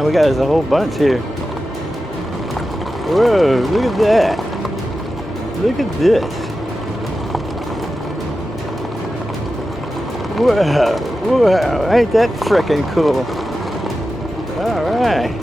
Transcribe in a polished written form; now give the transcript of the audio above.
Man, we got us a whole bunch here. Whoa, look at that. Look at this. Wow, wow, ain't that frickin' cool. All right.